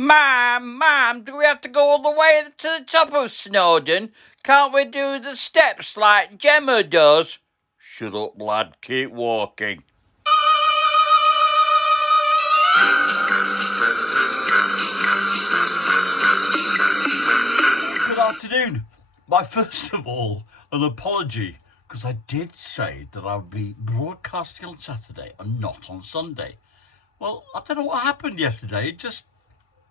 Ma'am, do we have to go all the way to the top of Snowdon? Can't we do the steps like Gemma does? Shut up, lad, keep walking. Good afternoon. First of all, an apology, because I did say that I would be broadcasting on Saturday and not on Sunday. Well, I don't know what happened yesterday.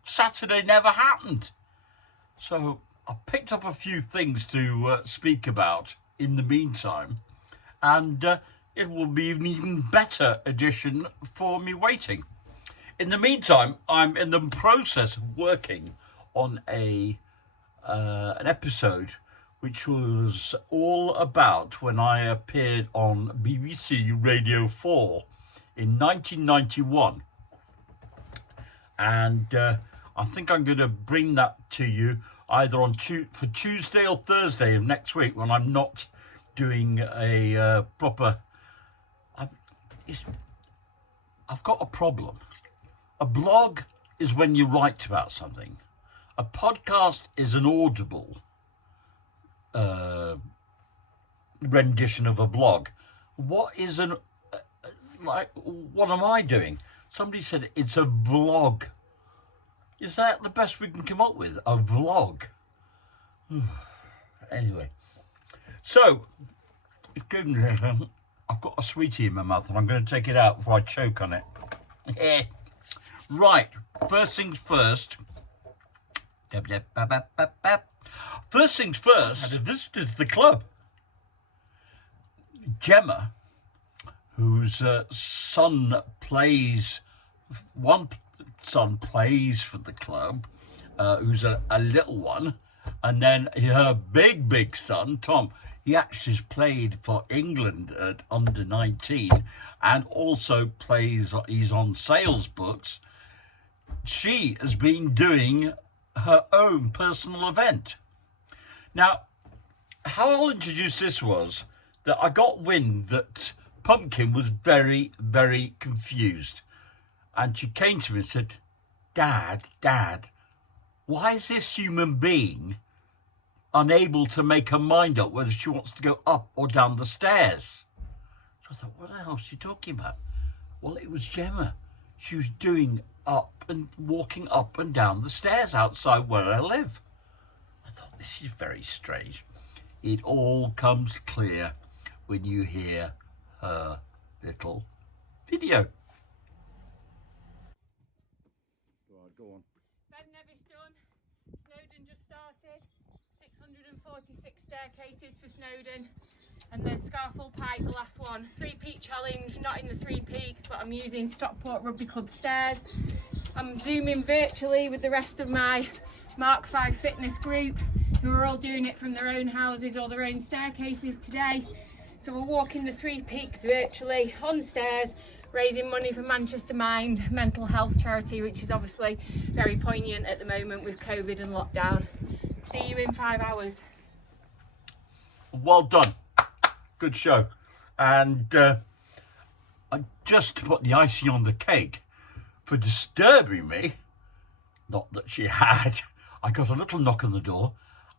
Saturday never happened. So I picked up a few things to speak about in the meantime, and it will be an even better edition for me waiting. In the meantime, I'm in the process of working on an episode which was all about when I appeared on BBC Radio 4 in 1991. And I think I'm going to bring that to you either for Tuesday or Thursday of next week when I'm not doing a proper... I've got a problem. A blog is when you write about something. A podcast is an audible rendition of a blog. What am I doing? Somebody said it's a vlog. Is that the best we can come up with? A vlog? Anyway. So, I've got a sweetie in my mouth and I'm going to take it out before I choke on it. Right, first things first. First things first, I had a visitor to the club. Gemma, whose one son plays for the club, who's a little one, and then her big son, Tom, he actually played for England at under 19 and also he's on sales books. She has been doing her own personal event. Now, how I'll introduce this was that I got wind that Pumpkin was very, very confused. And she came to me and said, Dad, why is this human being unable to make her mind up whether she wants to go up or down the stairs? So I thought, what the hell is she talking about? Well, it was Gemma. She was walking up and down the stairs outside where I live. I thought, this is very strange. It all comes clear when you hear her little video. Go on. Ben Nevis done. Snowdon just started. 646 staircases for Snowdon. And then Scarfell Pike, the last one. 3-peak challenge, not in the 3 peaks, but I'm using Stockport Rugby Club stairs. I'm zooming virtually with the rest of my Mark 5 fitness group, who are all doing it from their own houses or their own staircases today. So we're walking the 3 peaks virtually on stairs, raising money for Manchester Mind mental health charity, which is obviously very poignant at the moment with COVID and lockdown. See you in 5 hours. Well done. Good show. And I just put the icing on the cake for disturbing me. Not that she had. I got a little knock on the door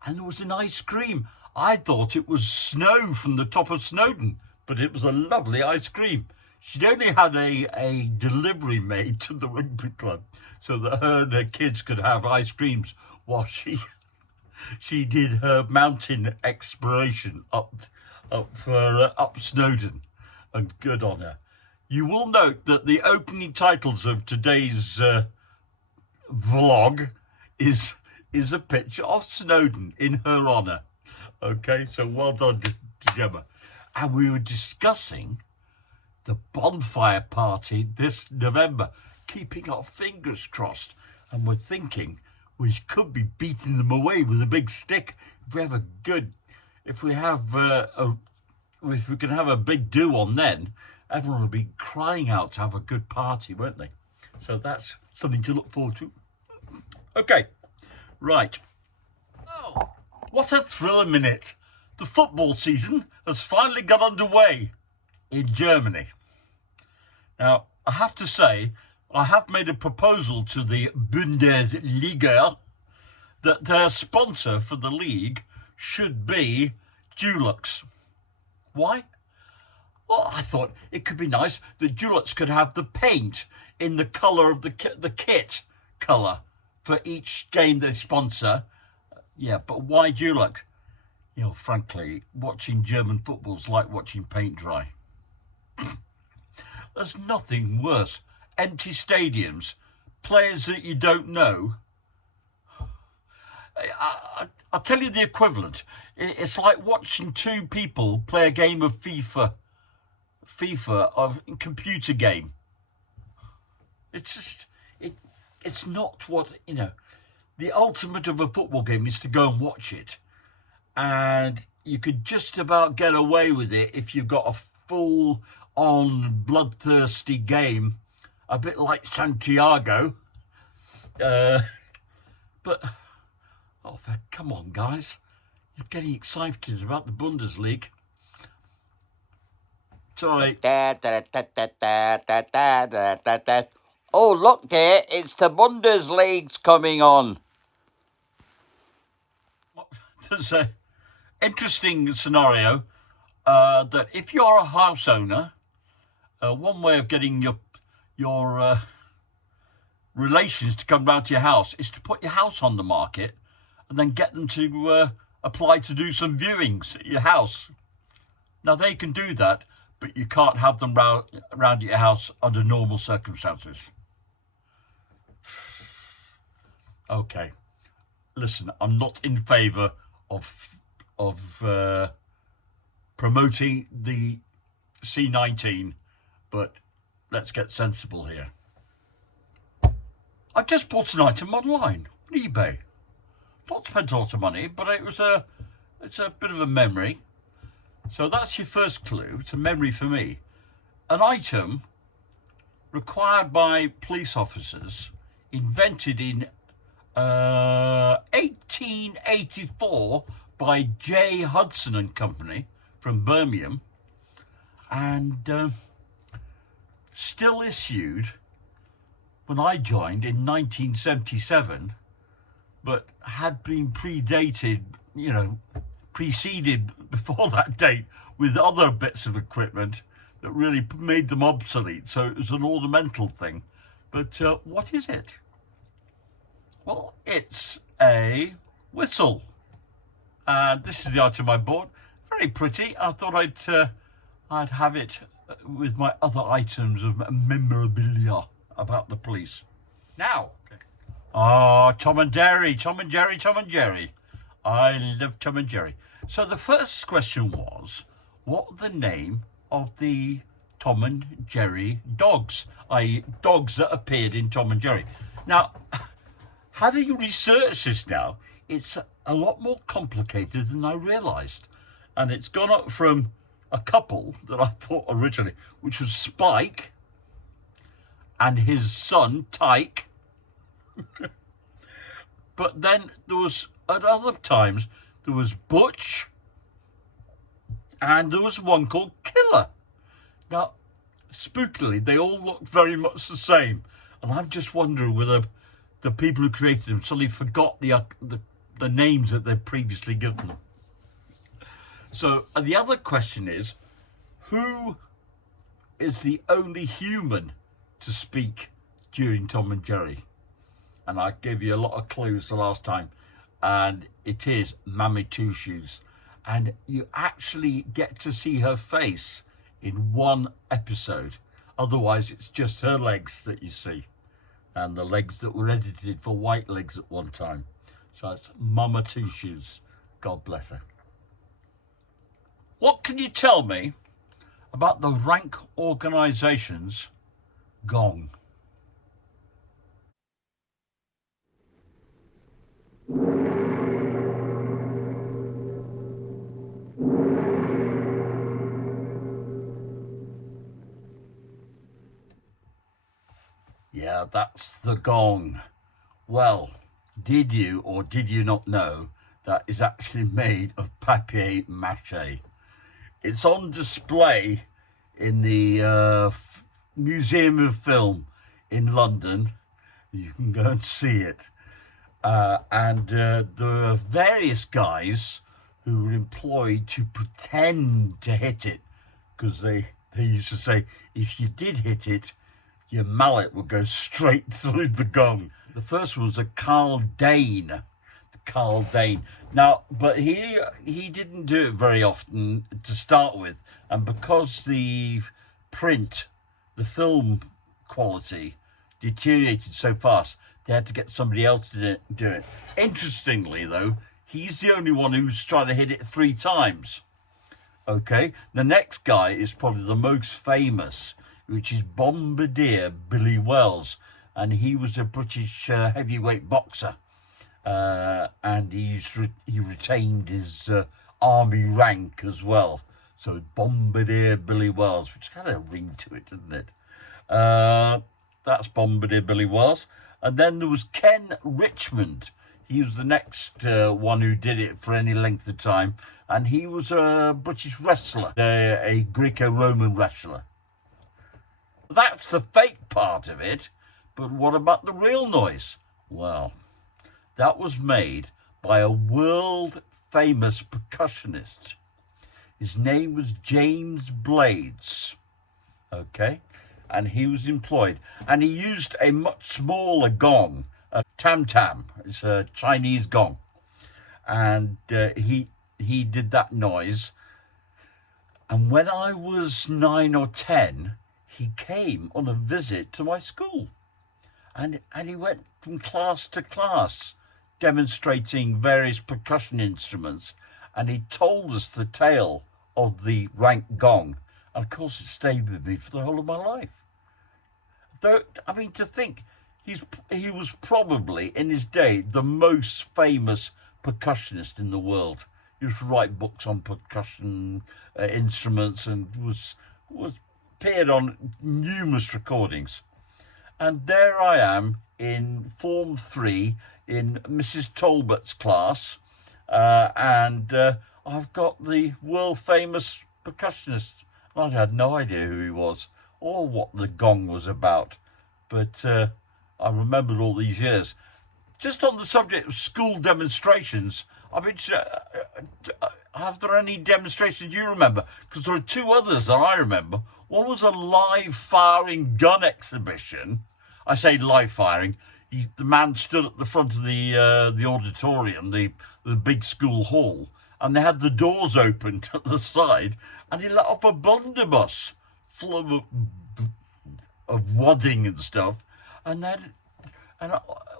and there was an ice cream. I thought it was snow from the top of Snowdon, but it was a lovely ice cream. She'd only had a delivery made to the rugby club so that her and her kids could have ice creams while she did her mountain exploration up Snowdon, and good on her. You will note that the opening titles of today's vlog is a picture of Snowdon in her honour. Okay, so well done to Gemma. And we were discussing the bonfire party this November, keeping our fingers crossed, and we're thinking we could be beating them away with a big stick if we can have a big do on then. Everyone will be crying out to have a good party, won't they? So that's something to look forward to. Okay, right. Oh, what a thrilling minute. The football season has finally got underway in Germany. Now, I have to say I have made a proposal to the Bundesliga that their sponsor for the league should be Dulux. Why? Well, I thought it could be nice that Dulux could have the paint in the colour of the kit colour for each game they sponsor. Yeah, but why Dulux? You know, frankly, watching German football's like watching paint dry. There's nothing worse. Empty stadiums, players that you don't know. I'll tell you the equivalent. It's like watching two people play a game of FIFA of a computer game. It's just, it's not what, you know, the ultimate of a football game is to go and watch it. And you could just about get away with it if you've got a full-on bloodthirsty game, a bit like Santiago. But, oh, come on, guys. You're getting excited about the Bundesliga. Sorry. Oh, look there, it's the Bundesliga's coming on. There's an interesting scenario that if you're a house owner, one way of getting your relations to come round to your house is to put your house on the market and then get them to apply to do some viewings at your house. Now, they can do that, but you can't have them round your house under normal circumstances. Okay. Listen, I'm not in favour of promoting the C19, but let's get sensible here. I just bought an item online on eBay. Not spent a lot of money, but it's a bit of a memory. So that's your first clue. It's a memory for me. An item required by police officers, invented in 1884 by J. Hudson and Company from Birmingham, and still issued when I joined in 1977, but had been preceded before that date with other bits of equipment that really made them obsolete. So it was an ornamental thing. But what is it? Well, it's a whistle. This is the item I bought. Very pretty. I thought I'd have it with my other items of memorabilia about the police. Now, Tom and Jerry. I love Tom and Jerry. So the first question was, what the name of the Tom and Jerry dogs, i.e. dogs that appeared in Tom and Jerry. Now, having researched this now, it's a lot more complicated than I realised. And it's gone up from a couple that I thought originally, which was Spike and his son, Tyke. But then there was, at other times, there was Butch and there was one called Killer. Now, spookily, they all looked very much the same. And I'm just wondering whether the people who created them suddenly forgot the names that they'd previously given them. So the other question is, who is the only human to speak during Tom and Jerry? And I gave you a lot of clues the last time, and it is Mammy Two Shoes. And you actually get to see her face in one episode. Otherwise, it's just her legs that you see, and the legs that were edited for white legs at one time. So it's Mama Two Shoes. God bless her. What can you tell me about the rank organisation's Gong? Yeah, that's the Gong. Well, did you or did you not know that is actually made of papier-mâché? It's on display in the Museum of Film in London. You can go and see it. And there are various guys who were employed to pretend to hit it, because they used to say if you did hit it, your mallet would go straight through the gong. The first one was a Carl Dane. Now, but he didn't do it very often to start with, and because the film quality deteriorated so fast, they had to get somebody else to do it. Interestingly, though, he's the only one who's trying to hit it 3 times. Okay, the next guy is probably the most famous, which is Bombardier Billy Wells, and he was a British heavyweight boxer, and he retained his army rank as well. So Bombardier Billy Wells, which had a ring to it, didn't it? That's Bombardier Billy Wells. And then there was Ken Richmond. He was the next one who did it for any length of time. And he was a British wrestler, a Greco-Roman wrestler. That's the fake part of it. But what about the real noise? Well, that was made by a world-famous percussionist. His name was James Blades. Okay? And he was employed. And he used a much smaller gong, a tam-tam. It's a Chinese gong. And he did that noise. And when I was 9 or 10, he came on a visit to my school. And he went from class to class, demonstrating various percussion instruments. And he told us the tale of the rank gong. And of course, it stayed with me for the whole of my life. Though, I mean, to think, he was probably, in his day, the most famous percussionist in the world. He used to write books on percussion instruments and was appeared on numerous recordings. And there I am in Form 3 in Mrs. Talbot's class, and I've got the world-famous percussionist. I had no idea who he was or what the gong was about, but I remembered all these years. Just on the subject of school demonstrations, I mean, have there any demonstrations you remember? Because there are 2 others that I remember. One was a live firing gun exhibition. I say live firing. The man stood at the front of the auditorium, the big school hall, and they had the doors opened at the side, and he let off a blunderbuss full of wadding and stuff, and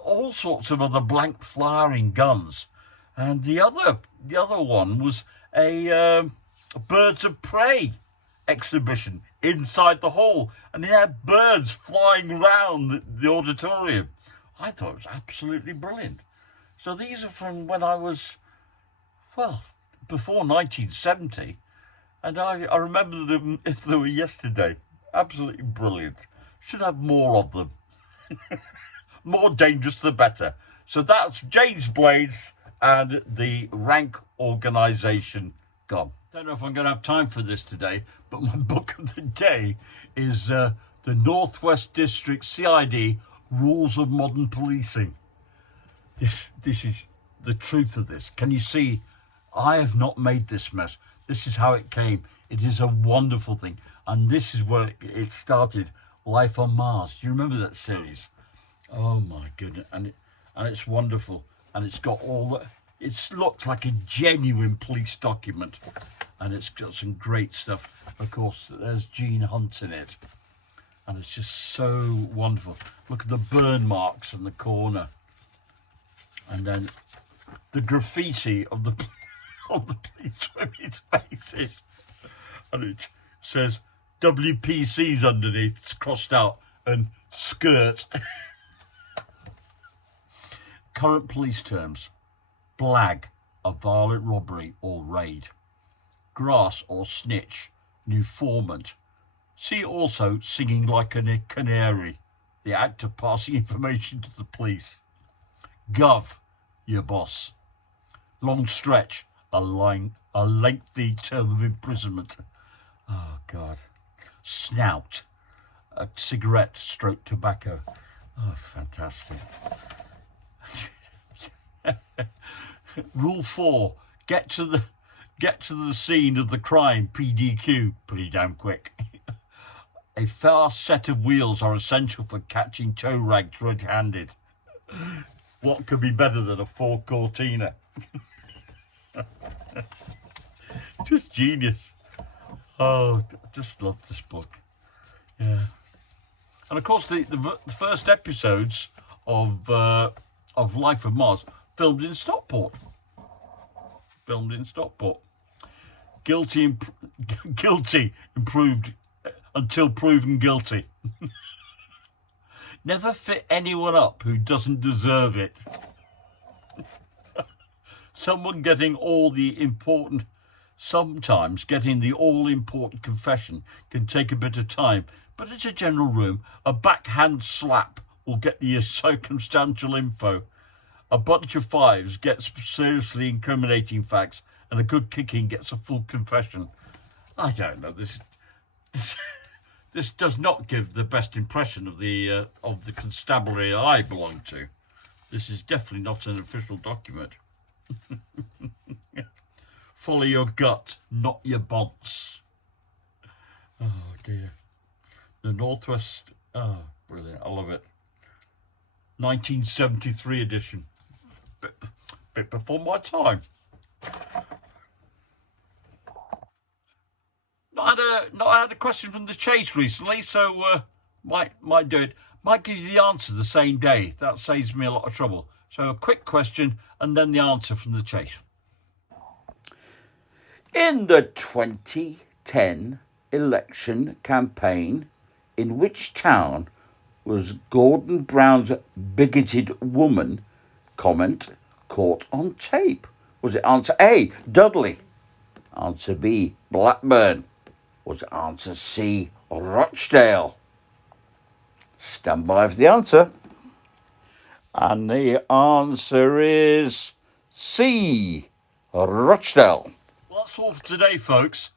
all sorts of other blank firing guns. And the other one was a birds of prey exhibition inside the hall, and he had birds flying around the auditorium. I thought it was absolutely brilliant. So these are from when I was, well, before 1970, and I remember them if they were yesterday. Absolutely brilliant. Should have more of them. More dangerous the better. So that's James Blades and the rank organisation Gong. Don't know if I'm going to have time for this today, but my book of the day is the Northwest District CID Rules of Modern Policing. This is the truth of this. Can you see? I have not made this mess. This is how it came. It is a wonderful thing. And this is where it started. Life on Mars. Do you remember that series? Oh my goodness. And it's wonderful. And it's got all that. It looks like a genuine police document. And it's got some great stuff. Of course, there's Gene Hunt in it. And it's just so wonderful. Look at the burn marks in the corner. And then the graffiti of the police women's faces. And it says WPC's underneath. It's crossed out. And skirt. Current police terms. Blag, a violent robbery or raid. Grass or snitch, newformant. See also singing like a canary, the act of passing information to the police. Gov, your boss. Long stretch, a lengthy term of imprisonment. Oh, God. Snout, a cigarette stroke tobacco. Oh, fantastic. Rule 4, get to the scene of the crime, PDQ, pretty damn quick. A fast set of wheels are essential for catching tow rags red-handed. What could be better than a Ford Cortina? Just genius. Oh, I just love this book. Yeah. And of course, the first episodes of Life of Mars filmed in Stockport. Guilty improved until proven guilty. Never fit anyone up who doesn't deserve it. Sometimes getting the all-important confession can take a bit of time, but as a general rule, a backhand slap will get you circumstantial info. A bunch of fives gets seriously incriminating facts, and a good kicking gets a full confession. I don't know, this does not give the best impression of the constabulary I belong to. This is definitely not an official document. Follow your gut, not your bonds. Oh dear. The Northwest. Oh, brilliant. I love it. 1973 edition. Bit before my time. I had a question from the Chase recently, so might do it. Might give you the answer the same day. That saves me a lot of trouble. So a quick question and then the answer from the Chase. In the 2010 election campaign, in which town was Gordon Brown's bigoted woman comment caught on tape? Was it answer A, Dudley? Answer B, Blackburn? Was it answer C, Rochdale? Stand by for the answer. And the answer is C, Rochdale. Well, that's all for today, folks.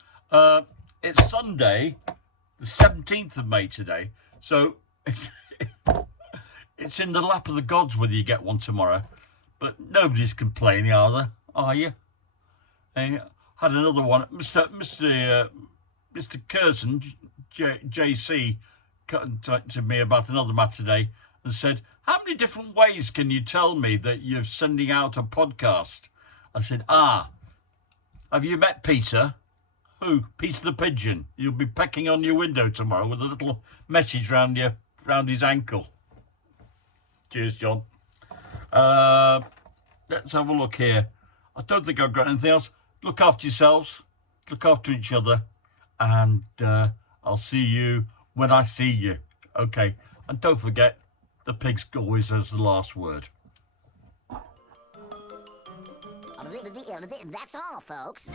It's Sunday, the 17th of May today, so it's in the lap of the gods whether you get one tomorrow. But nobody's complaining, are you? Had another one. Mr. Curzon, JC, contacted me about another matter today and said, how many different ways can you tell me that you're sending out a podcast? I said, have you met Peter? Who? Peter the Pigeon. You'll be pecking on your window tomorrow with a little message round his ankle. Cheers, John. Let's have a look here. I don't think I've got anything else. Look after yourselves. Look after each other. And I'll see you when I see you. Okay. And don't forget, the pig always has the last word. That's all, folks.